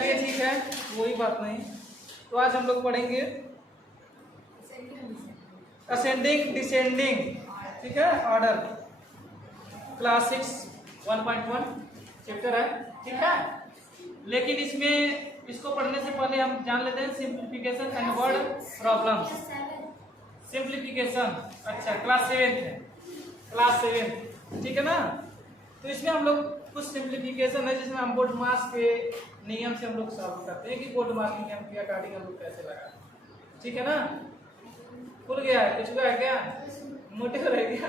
चलिए ठीक है, वही बात नहीं। तो आज हम लोग पढ़ेंगे असेंडिंग डिसेंडिंग, ठीक है, ऑर्डर, क्लास 6 1.1 चैप्टर है, ठीक है। लेकिन इसमें इसको पढ़ने से पहले हम जान लेते हैं simplification and word problem. Simplification, अच्छा क्लास 7 है, क्लास 7, ठीक है ना। तो इसमें हम लोग कुछ सिंप्लीफिकेशन है जिसमें हम बोर्ड मास के नियम से हम लोग सॉल्व करते हैं कि बोर्ड मास के नियम के अकॉर्डिंग हम लोग कैसे लगाएं, ठीक है ना। खुल गया है, कुछ है क्या, मोटे हो रह गया,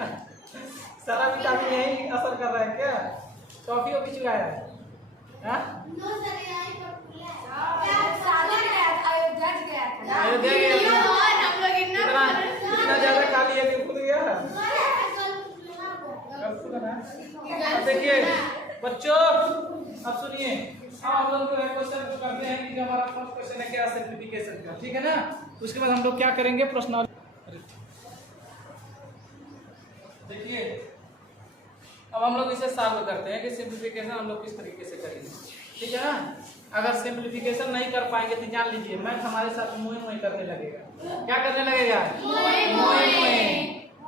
सारा विटामिन यही असर कर रहा है क्या, टॉफी वॉफी चुराया है? अयोध्या गया इतना ज्यादा खा लिया कि खुल गया। देखिए बच्चों, अब सुनिए, हम लोग क्वेश्चन करते हैं कि हमारा फर्स्ट क्वेश्चन है क्या, सिंप्लीफिकेशन का, ठीक है ना। उसके बाद हम लोग क्या करेंगे, प्रश्न। देखिए अब हम लोग इसे सॉल्व करते हैं कि सिंप्लीफिकेशन हम लोग किस तरीके से करेंगे, ठीक है ना। अगर सिंप्लीफिकेशन नहीं कर पाएंगे तो जान लीजिए मैथ हमारे साथ मोए मोए करने लगेगा। क्या करने लगेगा? मोए मोए।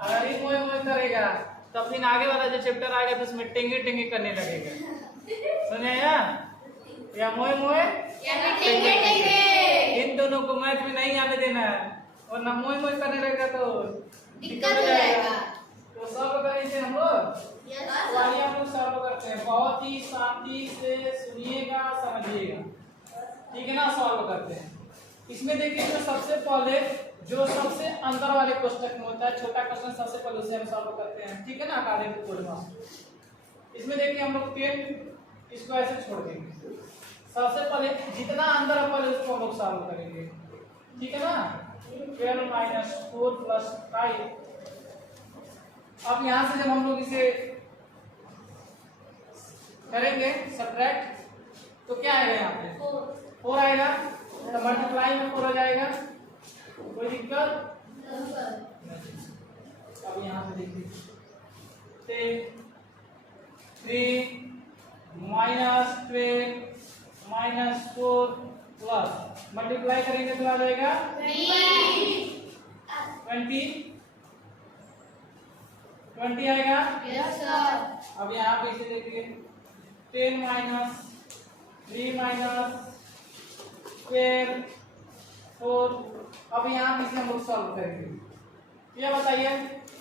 अगर ये मोए मोए करेगा तो फिर आगे वाला जो चैप्टर आएगा तो उसमें टेंगे टेंगे करने लगेगा, समझे या मोए मोए या टेंगे टेंगे। इन दोनों को मैथ में नहीं आने देना है, और ना मोए मोए करने लगेगा तो दिक्कत हो जाएगा। तो सॉल्व करेंगे हम लोग, वाली हम लोग सॉल्व करते हैं, बहुत ही शांति से सुनिएगा, समझिएगा, ठीक है ना। सॉल्व करते हैं। इसमें देखिए जो सबसे पहले जो सबसे अंदर वाले क्वेश्चन में होता है, छोटा क्वेश्चन सबसे पहले उसे हम सॉल्व करते हैं, ठीक है ना, अकॉर्डिंग टू कोड मास। इसमें देखिए हम लोग 10 इसको ऐसे छोड़ देंगे, सबसे पहले जितना अंदर है पहले उसको हम लोग सॉल्व करेंगे, ठीक है ना। 12 - 4 + 5। अब यहां से जब हम लोग इसे करेंगे सब्ट्रैक्ट तो क्या आएगा, यहाँ पे 4 आएगा, तो मल्टीप्लाई में 4 हो जाएगा, कोई दिक्कत नहीं। अब यहाँ पे देखिए 10 3 -12 -4 प्लस मल्टीप्लाई करेंगे तो आ जाएगा 20 आएगा। Yes sir. अब यहाँ पे इसे देखिए 10 - 3 - 12 4। अब यहाँ पे इसे हम लोग सॉल्व करेंगे। ये बताइए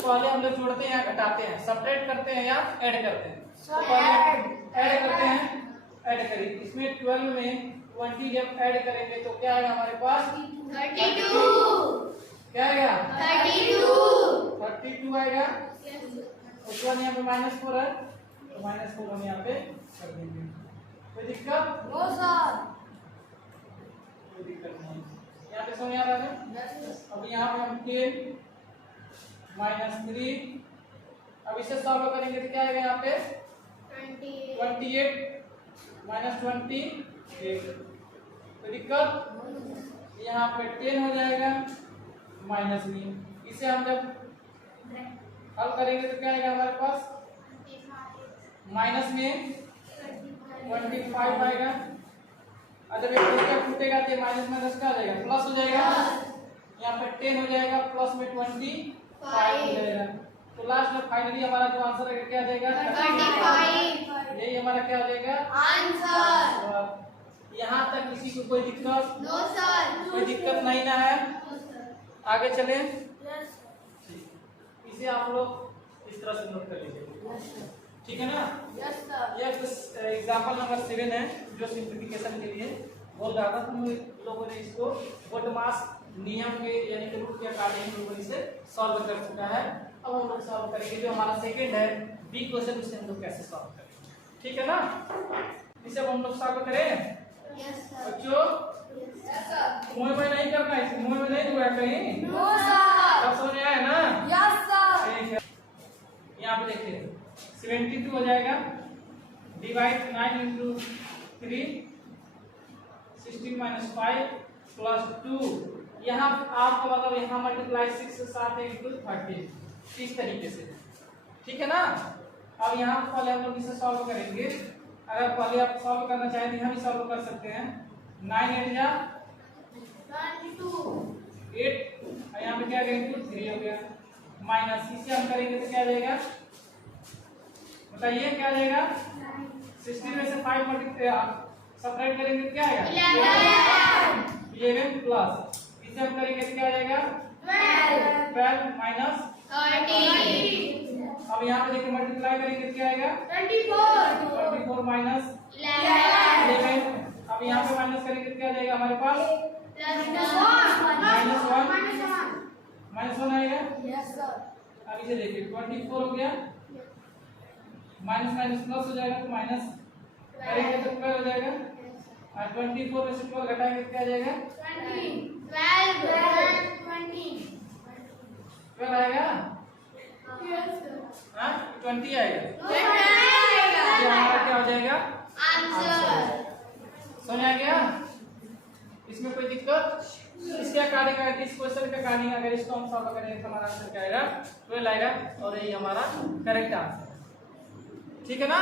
पहले हम लोग जोड़ते हैं या घटाते हैं, सब्ट्रैक्ट करते हैं या ऐड करते हैं? तो पहले ऐड करते हैं, ऐड करिए। इसमें 12 में 20 जब ऐड करेंगे तो क्या आएगा हमारे पास? 32। क्या आएगा? 32 आएगा। उसके बाद यहाँ पे -4 है तो -4 हम यहाँ पे कर देंगे, कोई दिक्कत? नो सर, कोई दिक्कत नहीं। यहाँ पे समझ आ रहा है? अब यहाँ पे हम 10 -3, अब इसे सॉल्व करेंगे तो क्या आएगा यहाँ पे? 28 -20, कोई दिक्कत? यहाँ पे 10 हो जाएगा -3। इसे हम जब हल करेंगे तो क्या आएगा हमारे पास? माइनस में 25 आएगा। जब ये फूटेगा तो माइनस माइनस क्या आ जाएगा? प्लस हो जाएगा। यहाँ पे 10 हो जाएगा, प्लस में 25 हो जाएगा। तो लास्ट में फाइनली हमारा जो आंसर है क्या आ जाएगा? 35। यही हमारा क्या हो जाएगा? आंसर। यहाँ तक किसी को कोई दिक्कत? नो सर, कोई दिक्कत नहीं ना है। आगे चले, इसे आप लोग इस तरह से नोट कर लीजिए, ठीक है ना। Yes sir. ये एग्जांपल नंबर 7 है जो सिंप्लीफिकेशन के लिए बोल रहा था। तुम लोगों ने इसको बोर्ड मास नियम के यानी कि रूल के अकॉर्डिंग लोगों ने इसे सॉल्व कर चुका है। अब हम लोग सॉल्व करेंगे जो हमारा सेकंड है बी क्वेश्चन, उसे हम लोग कैसे सॉल्व करेंगे, ठीक है ना। इसे हम लोग सॉल्व करें। Yes sir. बच्चों मोए मोए नहीं करना है, मोए मोए नहीं हुआ कहीं? No sir. सब समझ आया ना? Yes sir. ठीक है, यहाँ पे देखिए 72 हो जाएगा, डिवाइड 9 × 3 16 - 5 + 2। यहाँ आपका मतलब यहाँ मल्टीप्लाई 6 से 7 है = 30, इस तरीके से, ठीक है ना। अब यहाँ पहले हम लोग इसे सॉल्व करेंगे। अगर पहले आप सॉल्व करना चाहें तो यहाँ भी सॉल्व कर सकते हैं, 9 8 जा 8 और यहाँ पे क्या करेंगे 3 हो गया माइनस इसे हम करेंगे तो क्या आ जाएगा बताइए क्या आ जाएगा 16 में से 5 सब्ट्रैक्ट करेंगे तो क्या आएगा 11 प्लस इसे हम करेंगे तो क्या आ जाएगा 12 माइनस 30 अब यहाँ पे देखिए मल्टीप्लाई करेंगे तो क्या आएगा 24 माइनस 11 अब यहाँ पे माइनस करेंगे तो क्या आ जाएगा हमारे पास माइनस वन आएगा अब इसे देखिए 24 हो गया माइनस माइनस प्लस हो जाएगा तो माइनस करेंगे तो 12 हो जाएगा और 24 में से 12 घटाएंगे तो क्या आ जाएगा 12 आएगा हाँ 20 आएगा ये हमारा क्या हो जाएगा आंसर समझ आ गया इसमें कोई दिक्कत इसके अकॉर्डिंग अगर इस क्वेश्चन के अकॉर्डिंग अगर इसको हम सॉल्व करेंगे तो हमारा आंसर क्या आएगा 12 आएगा और यही हमारा करेक्ट आंसर ठीक है ना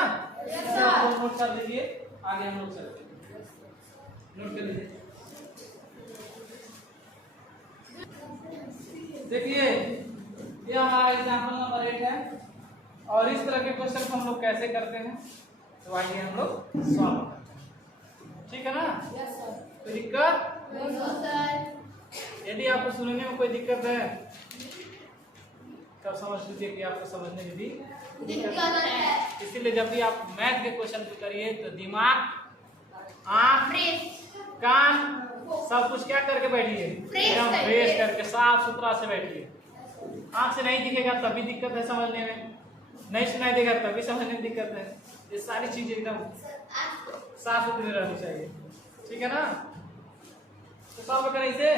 इसे आप नोट कर लीजिए आगे हम लोग चलते नोट कर लीजिए देखिए ये हमारा एग्जांपल नंबर 8 है और इस तरह के क्वेश्चन को हम लोग कैसे करते हैं तो आइए हम लोग सॉल्व करते हैं ठीक है ना कोई दिक्कत यदि आपको सुनने में कोई दिक्कत है तब समझ लीजिए कि आपको समझने में भी दिक्कत है इसीलिए जब भी आप मैथ के क्वेश्चन को करिए तो दिमाग आँख कान सब कुछ क्या करके बैठिए एकदम फ्रेश करके साफ सुथरा से बैठिए आँख से नहीं दिखेगा तभी दिक्कत है समझने में नहीं सुनाई देगा तभी समझने में दिक्कत है ये सारी चीजें एकदम साफ सुथरी रहनी चाहिए ठीक है ना तो सॉल्व करें इसे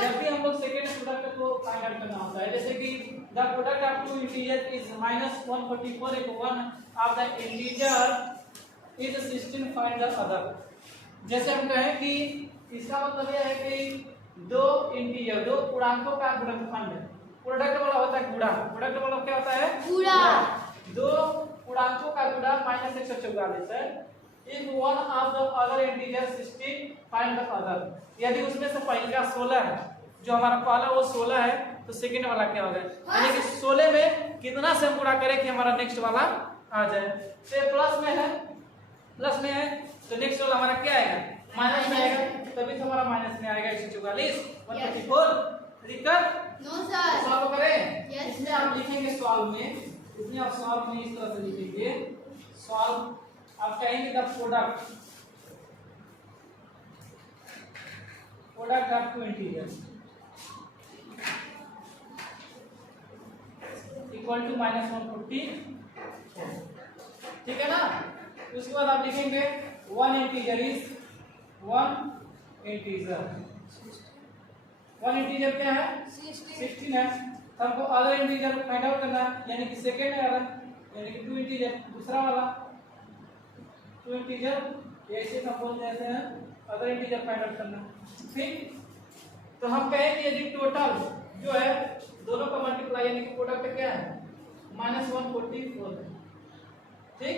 जब भी हम लोग सेकेंड प्रोडक्ट को फाइंड आउट करना होता है जैसे कि the product of two integer is -144 if one of the integer is 16 find the other जैसे हम कहें कि इसका मतलब यह है कि दो इंटीजर दो पूर्णांकों का गुणनफल है प्रोडक्ट वाला होता है गुणा प्रोडक्ट वाला क्या होता है गुणा दो पूर्णांकों का गुणा -144 है if one of the other integer 16 find the other यदि उसमें से पहला 16 है जो हमारा पहला वो 16 है तो सेकंड वाला क्या होगा यानी कि 16 में कितना से हम गुणा करें कि हमारा नेक्स्ट वाला आ जाए तो प्लस में है तो नेक्स्ट वाला हमारा क्या आएगा माइनस में आएगा तभी तो हमारा माइनस में आएगा 144 144 दिक्कत नो सर सॉल्व करें इसमें आप लिखेंगे सॉल्व में इसमें आप सॉल्व में इस तरह से लिखेंगे सॉल्व आप कहेंगे the product of two integers equal to -140 ठीक है ना उसके बाद आप लिखेंगे वन इंटीजर क्या है 16 है तो हमको अदर इंटीजर फाइंड आउट करना यानी कि सेकेंड है यानी कि टू इंटीजर दूसरा वाला टू इंटीजर ऐसे हम बोल देते हैं अदर इंटीजर फाइंड आउट करना ठीक तो हम कहें कि यदि टोटल जो है दोनों का मल्टीप्लाई यानी कि प्रोडक्ट क्या है -144 है ठीक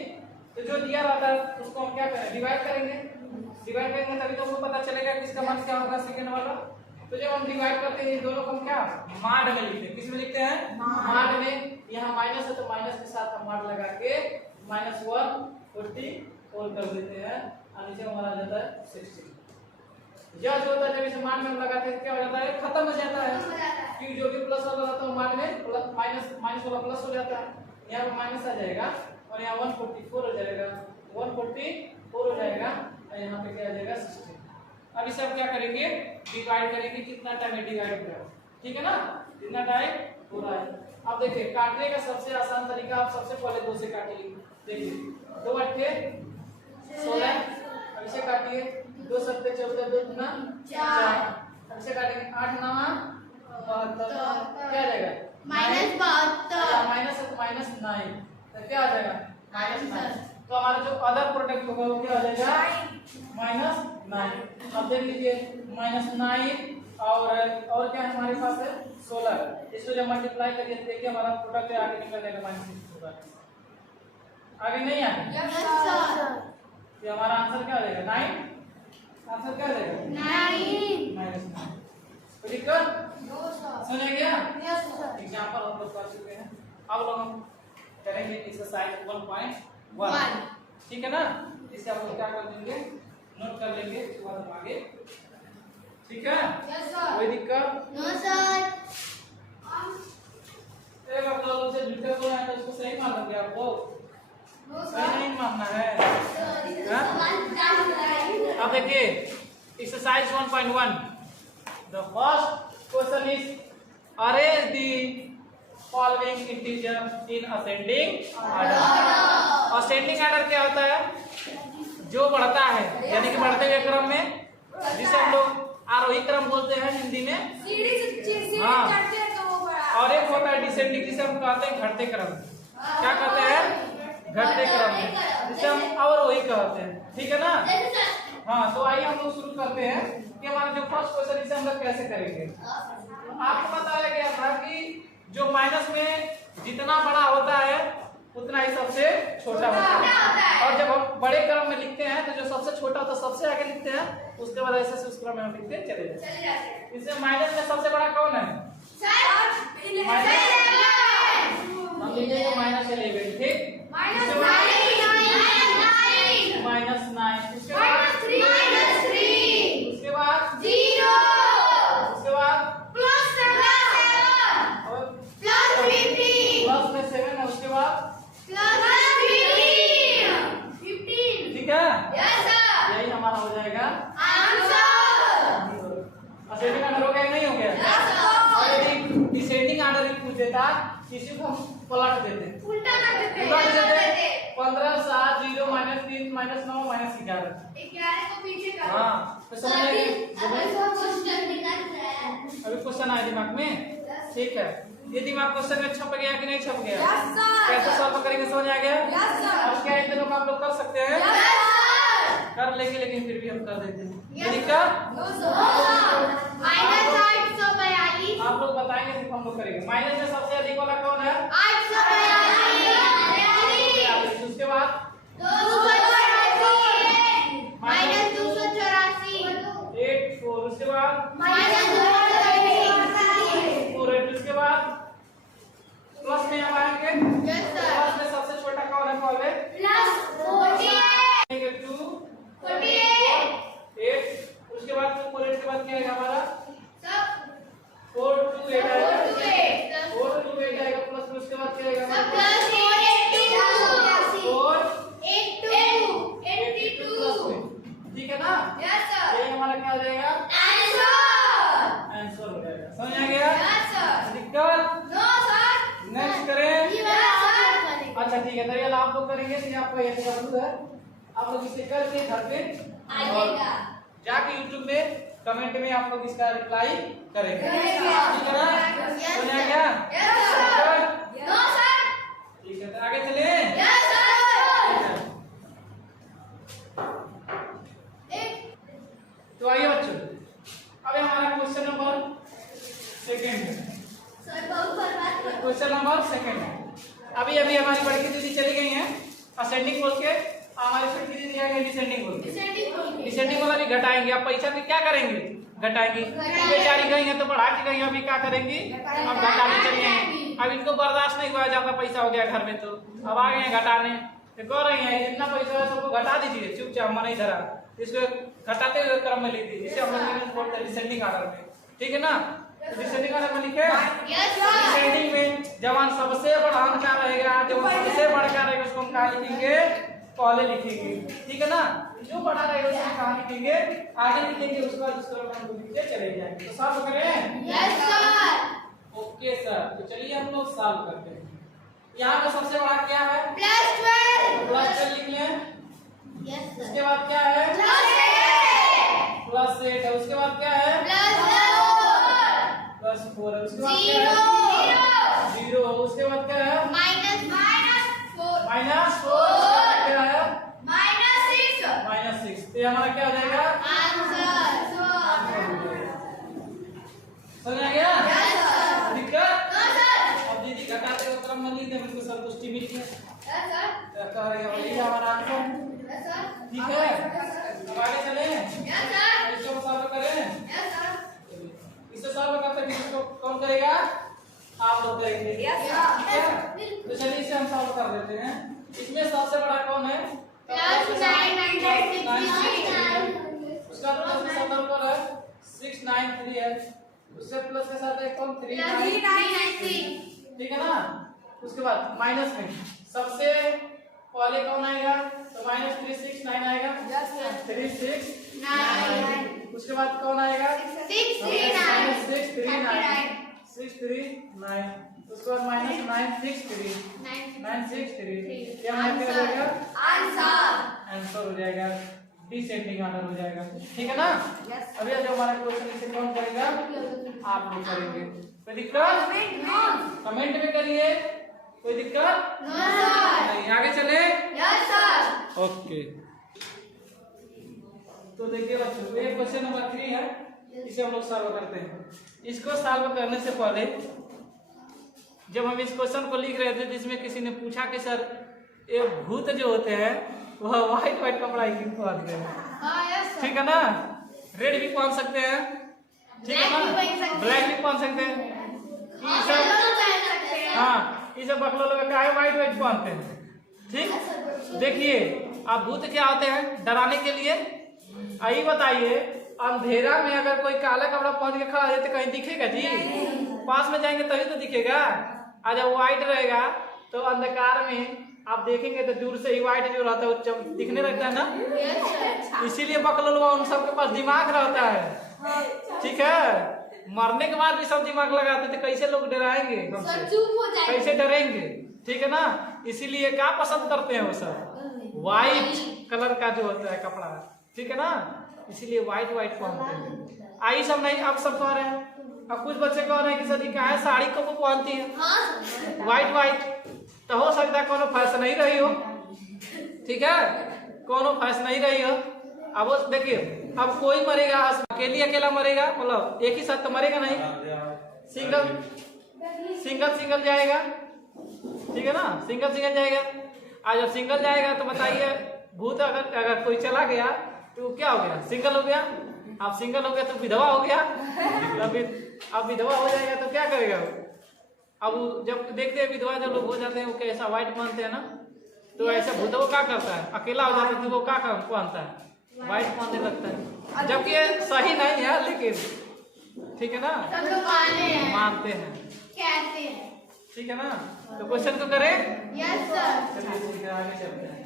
तो जो दिया रहता है उसको हम क्या करें डिवाइड करेंगे तभी तो हमको पता चलेगा कि इसका मान क्या होगा सेकंड वाला तो जब हम डिवाइड करते हैं दोनों को हम क्या माड में लिखते हैं किस में लिखते हैं माड में यहाँ माइनस है तो माइनस के साथ हम माड लगा के -144 कर देते हैं और नीचे हमारा जाता है 16 यह जो होता है जब इसे मान में लगाते हैं क्या हो जाता है खत्म हो जाता है क्योंकि जो भी प्लस वाला रहता है मान में माइनस वाला प्लस हो जाता है यहाँ पे माइनस आ जाएगा और यहाँ 144 हो जाएगा 144 हो जाएगा और यहाँ पे क्या आ जाएगा 16 अब इसे हम क्या करेंगे डिवाइड करेंगे कितना टाइम में डिवाइड हो रहा है ठीक है ना कितना टाइम हो रहा है अब देखिए काटने का सबसे आसान तरीका आप सबसे पहले 2 से काटिए देखिए 2 अट्ठे 16 अब इसे काटिए 2 सत्ते 14 2 गुना 4 अब इसे काटेंगे 8 9 72 क्या आ जाएगा -72 माइनस है तो -9 तो क्या आ जाएगा -9 तो हमारा जो अदर प्रोडक्ट होगा वो क्या आ जाएगा -9 अब देख लीजिए -9 और क्या है हमारे पास है 16 इसको जब मल्टीप्लाई करिए तो देखिए हमारा प्रोडक्ट आगे निकल जाएगा -6 होगा आगे नहीं आएगा यस सर ये हमारा आंसर क्या हो जाएगा 9 आंसर क्या रहेगा? 9 -9। तो दिक्कत नो सर समझ आ गया? यस सर एग्जांपल हम लोग कर चुके हैं। अब लोग हम करेंगे एक्सरसाइज 1.1 1 ठीक है ना? इसे आप लोग क्या कर देंगे, नोट कर लेंगे, उसके बाद हम आगे ठीक है? यस सर कोई दिक्कत? नो सर एक आप लोगों से झूठे बोला है तो उसको सही मान लोगे आपको? नो सही नहीं मानना है। हाँ? सर अब देखिए exercise 1.1 the first question is arrange the following integer in ascending order. Ascending order क्या होता है? जो बढ़ता है यानी कि बढ़ते हुए क्रम में, जिसे हम लोग आरोही क्रम बोलते हैं हिंदी में। सीढ़ी से हाँ। चढ़ते हैं तो वो बड़ा और एक होता है डिसेंडिंग, जिसे हम कहते हैं घटते क्रम। क्या कहते हैं? घटते क्रम में, जिसे हम अवरोही कहते हैं। ठीक है ना? हाँ, तो आइए हम लोग शुरू करते हैं कि हमारा जो फर्स्ट क्वेश्चन इसे हम लोग कैसे करेंगे। आपको बताया गया था कि जो माइनस में जितना बड़ा होता है उतना ही सबसे छोटा होता है। और जब हम बड़े क्रम में लिखते हैं तो जो सबसे छोटा होता है सबसे आगे लिखते हैं, उसके बाद ऐसे से उस क्रम में हम लिखते चले जाते हैं। इसमें माइनस में सबसे बड़ा कौन है? हम लिखेंगे -11 ठीक। -9 -9 उसके बाद उसके बाद उसके बाद और प्लस में 7 है उसके बाद ठीक है। यही हमारा हो जाएगा असेंडिंग ऑर्डर। हो गया नहीं हो गया? और यदि डिसेंडिंग ऑर्डर ही पूछ देता किसी को हम पलट देते 15 7 0 -3 -9 -11। हाँ तो समझ आएगी। अभी क्वेश्चन आया दिमाग में ठीक है? ये दिमाग क्वेश्चन में छप गया कि नहीं छप गया? कैसे सॉल्व करेंगे समझ आ गया? अब क्या इन दिनों का आप लोग कर सकते हैं? कर लेंगे लेकिन फिर भी हम कर देते हैं। दिक्कत आप लोग बताएंगे सिर्फ हम लोग करेंगे। माइनस में सबसे अधिक वाला कौन है? 842। उसके बाद -284। उसके बाद 4 उसके बाद प्लस में हम आएंगे। प्लस में सबसे छोटा कौन है? पहले 2 8। उसके बाद 4 के बाद क्या है हमारा? 4 2 8 आएगा। 4 2 8 आएगा प्लस में उसके बाद क्या आएगा? 4 82 ठीक है ना? ये हमारा क्या हो जाएगा? आंसर हो जाएगा। समझ आ गया? दिक्कत? नेक्स्ट करें। अच्छा ठीक है, तो ये आप लोग करेंगे तो आपको ये जरूर है। आप लोग इसे करके घर पे जाके YouTube में कमेंट में आप लोग इसका रिप्लाई करेंगे। ठीक है ना? समझ आ गया? ठीक है, तो आगे चले। तो आइए बच्चों, अब हमारा क्वेश्चन नंबर 2 है। क्वेश्चन नंबर 2 है। अभी अभी हमारी बड़ी दीदी चली गई हैं असेंडिंग बोल के, हमारी छोटी दीदी आ गई डिसेंडिंग बोल के। डिसेंडिंग वाला भी घटाएंगे। आप पैसा भी क्या करेंगे? घटाएंगे। बेचारी गई हैं तो बढ़ा के गई, अभी क्या करेंगी? अब घटाने चली गई। अब इनको बर्दाश्त नहीं हुआ, ज्यादा पैसा हो गया घर में तो अब आ गए हैं घटाने। तो कह रही है जितना पैसा है सबको घटा दीजिए, चुपचाप मन नहीं धरा, इसको घटाते हुए क्रम में लिख दीजिए। इसे हम लोग बोलते हैं डिसेंडिंग ऑर्डर में। ठीक है ना? डिसेंडिंग ऑर्डर में लिखे। डिसेंडिंग में जवान सबसे बड़ा क्या रहेगा? जो सबसे बड़ा क्या रहेगा उसको हम कहाँ लिखेंगे? पहले लिखेंगे। ठीक है ना? जो बड़ा रहेगा उसको कहाँ लिखेंगे? आगे लिखेंगे। उसके बाद उसको हम लिखते चले जाएंगे। तो सॉल्व करें? ओके सर, तो चलिए हम लोग सॉल्व करते हैं। यहाँ पे सबसे बड़ा क्या है? +12 लिख लें। उसके बाद क्या है? +8 है। उसके बाद क्या है? +4 है। उसके बाद क्या है? 0। उसके बाद क्या है? -4 क्या है? -6। तो ये हमारा क्या हो जाएगा? समझ आ गया? दिक्कत? अब दीदी घटाते हुए क्रम में लिख दे, मुझको संतुष्टि मिल गई। ये हमारा आंसर ठीक है। अब आगे चले। Yes sir. इसको सॉल्व करें। Yes sir. इससे सॉल्व करते हैं इसको कौन करेगा? आप लोग करेंगे। यस ठीक है? सर। तो चलिए इसे हम सॉल्व कर लेते हैं। इसमें सबसे बड़ा कौन है? प्लस 993। उसका प्लस के साथ ऊपर है 693 है। उससे प्लस के साथ एक कौन 393। ठीक है ना? उसके बाद माइनस में सबसे पहले कौन आएगा? तो माइनस 369 आएगा। Yes sir. 369। उसके बाद कौन आएगा? 639। 639। उसके बाद माइनस 963। 963 क्या आंसर आंसर हो जाएगा। डिसेंडिंग ऑर्डर हो जाएगा। ठीक है ना? यस। अभी जो हमारा क्वेश्चन इसे कौन करेगा? आप लोग करेंगे। कोई दिक्कत? कमेंट में करिए। कोई दिक्कत नहीं? आगे चले। Yes sir. ओके। तो देखिए बच्चों, ये क्वेश्चन नंबर 3 है। इसे हम लोग सॉल्व करते हैं। इसको सॉल्व करने से पहले जब हम इस क्वेश्चन को लिख रहे थे जिसमें किसी ने पूछा कि सर ये भूत जो होते हैं वह व्हाइट कपड़ा ही क्यों पहनते हैं? हाँ यस सर। ठीक है ना? रेड भी पहन सकते हैं। ठीक है Black भी पहन ना? सकते हैं। ब्लैक भी पहन सकते हैं। हाँ सर। हाँ, ये सब बकलो लोग क्या है व्हाइट पहनते हैं। ठीक? देखिए अब भूत क्या होते हैं? डराने के लिए। आई बताइए, अंधेरा में अगर कोई काला कपड़ा पहन के खड़ा है तो कहीं दिखेगा जी? पास में जाएंगे तभी तो दिखेगा। और जब व्हाइट रहेगा तो अंधकार में आप देखेंगे तो दूर से ही व्हाइट जो रहता है वो दिखने लगता है ना? इसीलिए बकलोलवा उन सबके पास दिमाग रहता है। ठीक है? मरने के बाद भी सब दिमाग लगाते थे, कैसे लोग डराएंगे हमसे? कैसे डरेंगे? ठीक है ना? इसीलिए क्या पसंद करते हैं वो सब? व्हाइट कलर का जो होता है कपड़ा। ठीक है ना? इसीलिए व्हाइट पहनते हैं। आई सब नहीं, अब सब कह रहे हैं। अब कुछ बच्चे कह रहे हैं कि सर क्या है साड़ी को पहनती है व्हाइट। तो हो सकता है कोनो फैशन नहीं रही हो। ठीक है? कोनो फैशन नहीं रही हो। अब वो देखिए, अब कोई मरेगा अकेला मरेगा, मतलब एक ही साथ तो मरेगा नहीं। सिंगल जाएगा। ठीक है ना? सिंगल जाएगा। आज जब सिंगल जाएगा तो बताइए भूत अगर कोई चला गया तो क्या हो गया? सिंगल हो गया। आप सिंगल हो गया तो विधवा हो गया। अब विधवा हो जाएगा तो क्या करेगा वो? अब जब देखते हैं विधवा जब लोग हो जाते हैं वो कैसा व्हाइट पहनते हैं ना, तो ऐसा भूत वो क्या करता है? अकेला हो जाता है तो वो क्या पहनता है? व्हाइट पहनने लगता है। जबकि ये सही नहीं है लेकिन ठीक है ना? मानते हैं। ठीक है ना? तो क्वेश्चन को करें। चलिए आगे चलते हैं।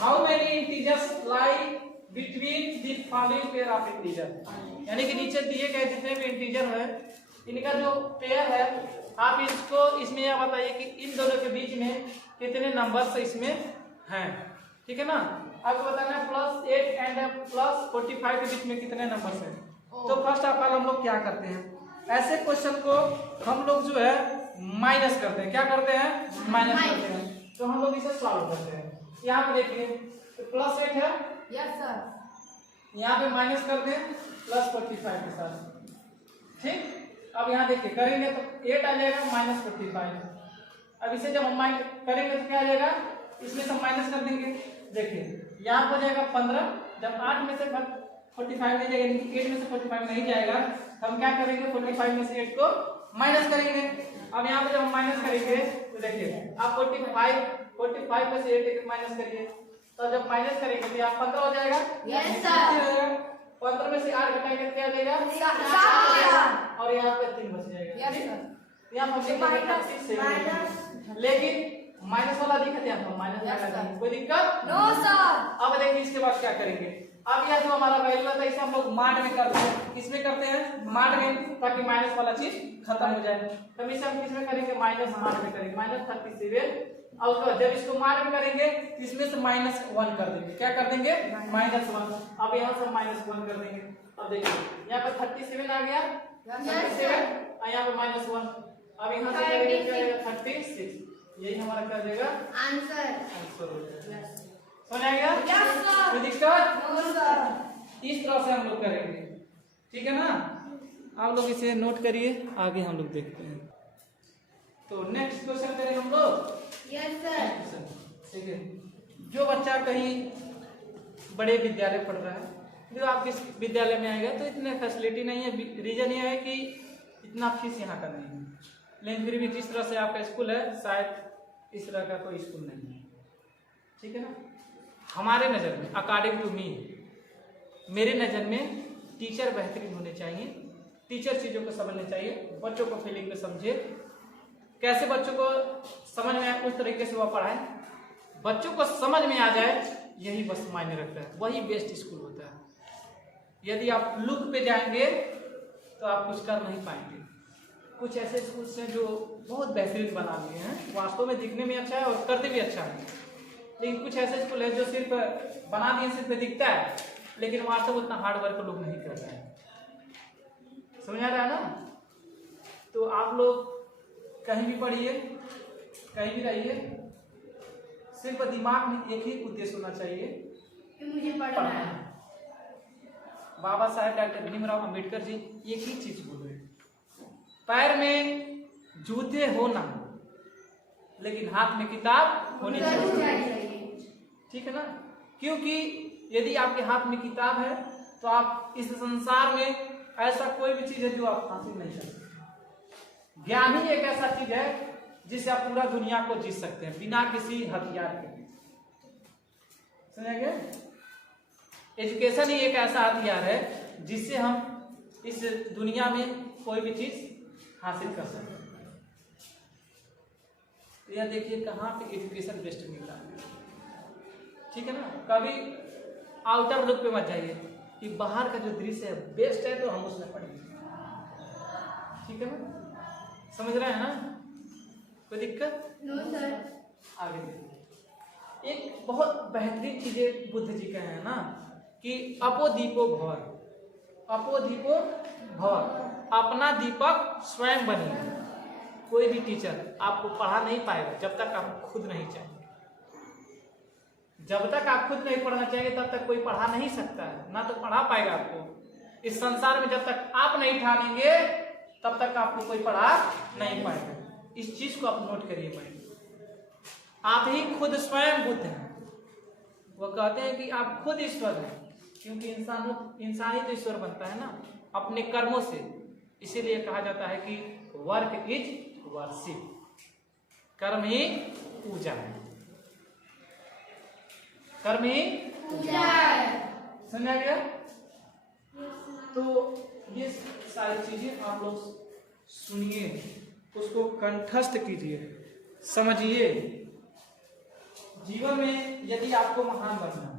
How many integers lie between the following pair of integer? यानी कि नीचे दिए गए जितने भी इंटीजर है इनका जो पेयर है आप इसको इसमें यह बताइए कि इन दोनों के बीच में कितने नंबर्स इसमें हैं। ठीक है ना? आपको बताना है +8 एंड +45 के बीच में कितने नंबर्स हैं। तो फर्स्ट ऑफ ऑल हम लोग क्या करते हैं, ऐसे क्वेश्चन को हम लोग जो है माइनस करते हैं। क्या करते हैं? माइनस करते हैं। तो हम लोग इसे सॉल्व करते हैं। यहाँ पे देखिए तो +8 है। Yes sir. यहाँ पे माइनस कर दें +45 के साथ। ठीक? अब यहाँ देखिए करेंगे तो 8 आ जाएगा -45। अब इसे जब हम माइनस करेंगे तो क्या आ जाएगा? इसमें से माइनस कर देंगे। देखिए यहाँ हो जाएगा 15। जब 8 में से 45 नहीं जाएगा, 8 में से 45 नहीं जाएगा, हम क्या करेंगे? 45 में से 8 को माइनस करेंगे। अब यहाँ पे जब हम माइनस करेंगे तो देखिए आप 45 में से 8 माइनस करिए। तो जब माइनस करेंगे तो यहाँ 15 हो जाएगा। Yes sir. 15 में से 8 घटाएंगे तो क्या आ जाएगा? 7। और यहाँ पे 3 बच जाएगा। Yes sir. यहाँ हम लेकिन माइनस वाला दिखा दिया तो माइनस वाला कोई दिक्कत? No sir. अब देखिए इसके बाद क्या करेंगे। अब यह जो हमारा वैल्यू था इसे हम लोग माड में करते हैं। किसमें करते हैं? माड में, ताकि माइनस वाला चीज खत्म हो जाए। तो इसे हम किसमें करेंगे? माइनस माड में करेंगे। -37। और उसके बाद जब इसको माड में करेंगे इसमें से -1 कर देंगे। क्या कर देंगे? -1। अब यहाँ से -1 कर देंगे। अब देखिए यहाँ पे 37 आ गया। 37 और यहाँ पे -1। अब यहाँ से करेंगे क्या आएगा? 36। यही हमारा क्या देगा? आंसर हो जाएगा। समझ आएगा? Yes sir. कोई दिक्कत? No sir. इस तरह से हम लोग करेंगे। ठीक है ना? आप लोग इसे नोट करिए, आगे हम लोग देखते हैं। तो नेक्स्ट क्वेश्चन करें हम लोग। Yes sir. ठीक है, जो बच्चा कहीं बड़े विद्यालय पढ़ रहा है जो आप किस विद्यालय में आएंगे तो इतने फैसिलिटी नहीं है। रीजन ये है कि इतना फीस यहाँ का नहीं है, लेकिन फिर भी जिस तरह से आपका स्कूल है शायद इस तरह का कोई स्कूल नहीं है। ठीक है ना। हमारे नज़र में अकॉर्डिंग टू मी, मेरे नज़र में टीचर बेहतरीन होने चाहिए। टीचर चीज़ों को समझने चाहिए, बच्चों को फीलिंग को समझे, कैसे बच्चों को समझ में आए उस तरीके से वह पढ़ाए, बच्चों को समझ में आ जाए, यही बस मायने रखता है, वही बेस्ट स्कूल होता है। यदि आप लुक पे जाएंगे तो आप कुछ कर नहीं पाएंगे। कुछ ऐसे स्कूल्स हैं जो बहुत बेहतरीन बना लिए हैं, वास्तव में दिखने में अच्छा है और करते भी अच्छा है, लेकिन कुछ ऐसे स्कूल है जो सिर्फ बना दिए, सिर्फ दिखता है, लेकिन वास्तव में उतना हार्ड वर्क लोग नहीं कर रहे हैं। समझ आ रहा है ना। तो आप लोग कहीं भी पढ़िए, कहीं भी रहिए, सिर्फ दिमाग में एक ही उद्देश्य होना चाहिए कि मुझे पढ़ना है। बाबा साहेब डॉक्टर भीमराव अंबेडकर जी एक ही चीज बोल रहे हैं, पैर में जूते हो ना, लेकिन हाथ में किताब होनी चाहिए। ठीक है ना। क्योंकि यदि आपके हाथ में किताब है तो आप इस संसार में ऐसा कोई भी चीज है जो आप हासिल नहीं कर सकते। ज्ञान ही एक ऐसा चीज है जिससे आप पूरा दुनिया को जीत सकते हैं बिना किसी हथियार के। समझ गए। एजुकेशन ही एक ऐसा हथियार है जिससे हम इस दुनिया में कोई भी चीज हासिल कर सकते हैं। तो यह देखिए कहाँ पे एजुकेशन बेस्ट मिल रहा है। ठीक है ना। कभी आउटर लुक पे मत जाइए कि बाहर का जो दृश्य है बेस्ट है तो हम उसमें पढ़ेंगे। ठीक है ना। समझ रहे हैं ना। कोई दिक्कत? No sir. आगे देखिए, एक बहुत बेहतरीन चीजें बुद्ध जी कहे हैं ना कि अपो दीपो भवर, अपो दीपो भवर, अपना दीपक स्वयं बनिए। कोई भी टीचर आपको पढ़ा नहीं पाएगा जब तक आप खुद नहीं चाहेंगे। जब तक आप खुद नहीं पढ़ना चाहेंगे तब तक कोई पढ़ा नहीं सकता है, ना तो पढ़ा पाएगा आपको। इस संसार में जब तक आप नहीं ठानेंगे तब तक आपको कोई पढ़ा नहीं पाएगा। इस चीज को आप नोट करिए माइंड। आप ही खुद स्वयं बुद्ध हैं। वो कहते हैं कि आप खुद ईश्वर हैं, क्योंकि इंसान ही तो ईश्वर बनता है ना अपने कर्मों से। इसीलिए कहा जाता है कि वर्क इज वर्शिप, कर्म ही पूजा है, कर्म ही पूजा है। समझा गया। तो ये सारी चीजें आप लोग सुनिए, उसको कंठस्थ कीजिए, समझिए। जीवन में यदि आपको महान बनना है,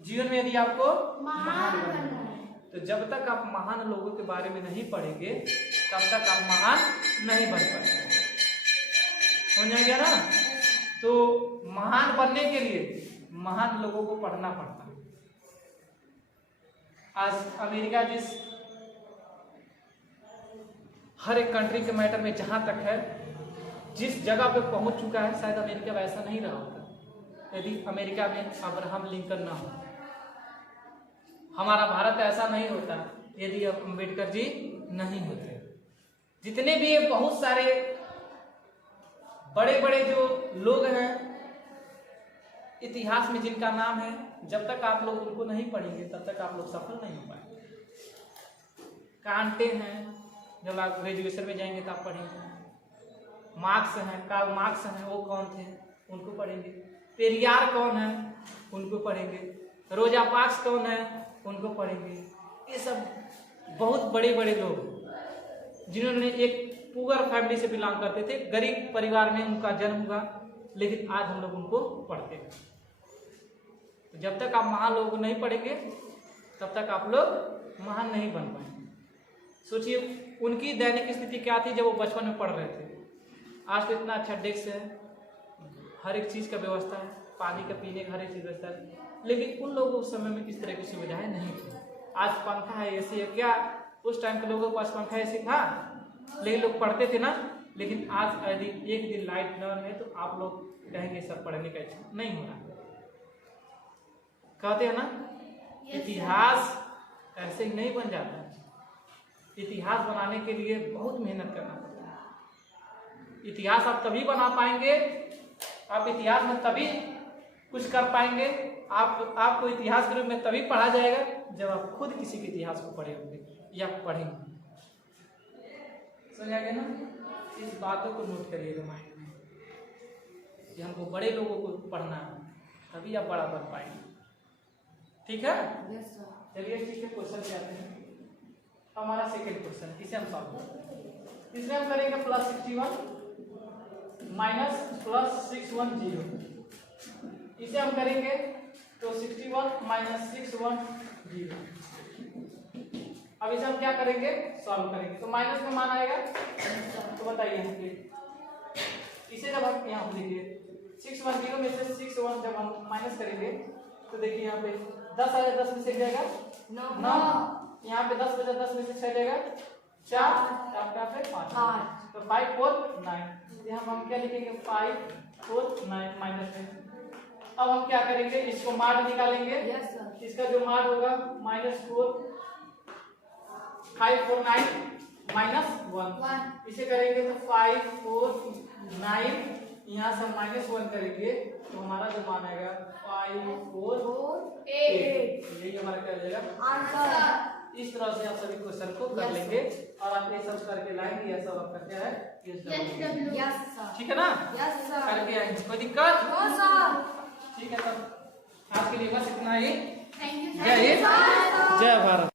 जीवन में यदि आपको महान बनना है, तो जब तक आप महान लोगों के बारे में नहीं पढ़ेंगे तब तक आप महान नहीं बन पाएंगे। समझ गया ना। तो महान बनने के लिए महान लोगों को पढ़ना पड़ता है। आज अमेरिका हर एक कंट्री के मैटर में जहां तक है, जिस जगह पे पहुंच चुका है, शायद अमेरिका वैसा नहीं रहा होता यदि अमेरिका में अब्राहम लिंकन ना हो। हमारा भारत ऐसा नहीं होता यदि अम्बेडकर जी नहीं होते। जितने भी बहुत सारे बड़े बड़े जो लोग हैं इतिहास में जिनका नाम है, जब तक आप लोग उनको नहीं पढ़ेंगे तब तक आप लोग सफल नहीं हो पाएंगे। कांटे हैं, जब आप ग्रेजुएशन में जाएंगे तो आप पढ़ेंगे। मार्क्स हैं, कार्ल मार्क्स हैं, वो कौन थे उनको पढ़ेंगे। पेरियार कौन है उनको पढ़ेंगे। रोजा पार्क्स कौन है उनको पढ़ेंगे। ये सब बहुत बड़े बड़े लोग जिन्होंने एक पुअर फैमिली से बिलोंग करते थे, गरीब परिवार में उनका जन्म हुआ, लेकिन आज हम लोग उनको पढ़ते हैं। तो जब तक आप महान लोगों को नहीं पढ़ेंगे तब तक आप लोग महान नहीं बन पाएंगे। सोचिए उनकी दैनिक स्थिति क्या थी जब वो बचपन में पढ़ रहे थे। आज तो इतना अच्छा डेस्क है, हर एक चीज़ का व्यवस्था है, पानी का पीने का हर एक चीज़ व्यवस्था है, लेकिन उन लोगों उस समय में इस तरह की सुविधाएं नहीं थी। आज पंखा है, एसी है। क्या उस टाइम के लोगों के पास पंखा एसी था? लेकिन लोग पढ़ते थे ना। लेकिन आज यदि एक दिन लाइट न है तो आप लोग कहेंगे सर पढ़ने का इच्छा नहीं हो रहा। कहते हैं ना इतिहास ऐसे ही नहीं बन जाता। इतिहास बनाने के लिए बहुत मेहनत करना पड़ता है। इतिहास आप तभी बना पाएंगे, आप इतिहास में तभी कुछ कर पाएंगे आपको इतिहास के रूप में तभी पढ़ा जाएगा जब आप खुद किसी के इतिहास को पढ़े होंगे या पढ़ेंगे। समझ आ गया ना? इस बातों को नोट करिएगा माइंड में कि हमको बड़े लोगों को पढ़ना है, तभी आप बड़ा बन पाएंगे। ठीक है? Yes sir. चलिए ठीक है, क्वेश्चन पे आते हैं। हमारा सेकंड क्वेश्चन, इसे हम सॉल्व करेंगे। इसमें हम करेंगे +61 माइनस +610। इसे हम करेंगे तो 61 माइनस 610। अब इसे हम क्या करेंगे? सॉल्व करेंगे। तो माइनस में मान आएगा, तो बताइए यहाँ पे। इसे जब हम यहाँ पे देखिए 610 में से 61 जब हम माइनस करेंगे तो देखिए यहाँ पे 10 आ जाए, 10 में से जाएगा 9, यहाँ पे 10 बचा, 10 में से 6 लेगा 4, आपका पे 5, तो 5 4 9। यहाँ हम क्या लिखेंगे? 5 4 9 माइनस में। अब हम क्या करेंगे? इसको माड निकालेंगे। Yes sir. इसका जो माड होगा -4 5 4 9 -1। इसे करेंगे तो 5 4 9, यहाँ से -1 करेंगे तो हमारा जो मान आएगा 5 4 8। यही हमारा क्या हो जाएगा आंसर। इस तरह से आप सभी क्वेश्चन को कर लेंगे और आप ये सब करके लाएंगे। यह सब आपका क्या है? Yes sir. ठीक है ना? Yes sir. करके आएंगे, कोई दिक्कत? No sir. ठीक है, तब आज के लिए बस इतना ही। थैंक यू जय हिंद, जय भारत।